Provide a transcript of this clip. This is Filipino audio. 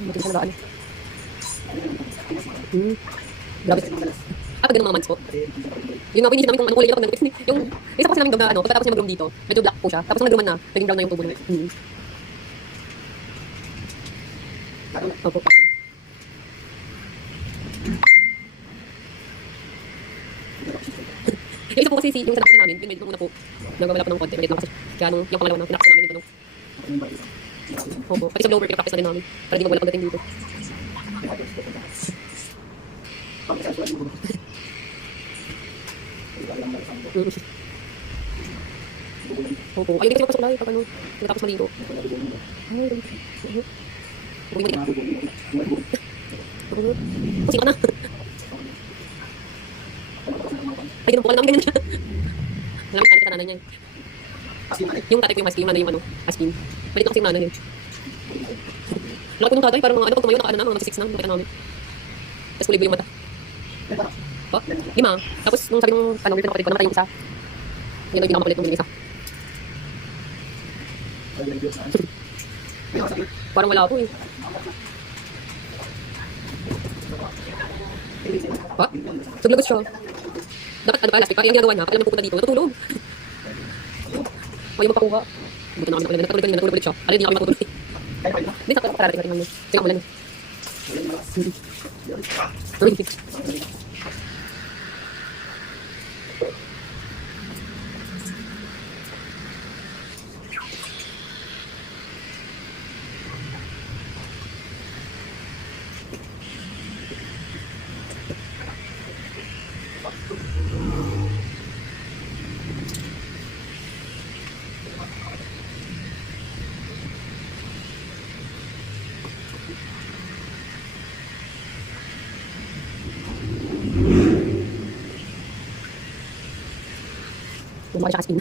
Buti sa nagaan. Grabe. Pag ganun mga months po. Yun nga po, inisip namin kung anong kulay nila pag nag-groom. Yung isa po kasi namin dog na pagkatapos niya mag-groom dito, medyo black po siya. Tapos nung nag-grooman na, naging brown na yung tubo niya. Opo. Yung isa po kasi yung sa namin, yung medyo muna po, nagwawala po ng konti, medyo na kasi. Kaya nung yung pangalawa na, tinapos namin yung tanong. Opo, pati sa blower, pinapakis na din namin. Para di magwala pagdating dito. Opo, ayun kasi magpasok lang pag ano, tinatapos maligo. Buking maliit. Kasi ka na. Ay, ginumpukan namin ganyan siya. Alam mo, sa nanay niya. Yung tatay ko yung husky, yung nanay yung ano, husky. Malit na kasi yung nanay yun. Laki po ng tatay, parang mga ano, pag tumayo, naka-ano na, mga nasa 6 na, nakita namin. Tapos kulay yung mata. Oh, 5. Tapos nung sabi nung ano, kapatid ko, namatay yung isa. Yun ang pinakamakulit nung isa. Parang wala po eh. Pa? Suglagot siya. Dapat ano pa, last week pa, yung ginagawa niya, pag alam pupunta dito, natutulog. Ayaw magpakuha. Buto na kami nakulit. Natutulog kanina, natutulog ulit siya. Ano, hindi na kami makutulog. Hindi, sa pararating natin namin. Sige, umulan. Lumaki siya kasi.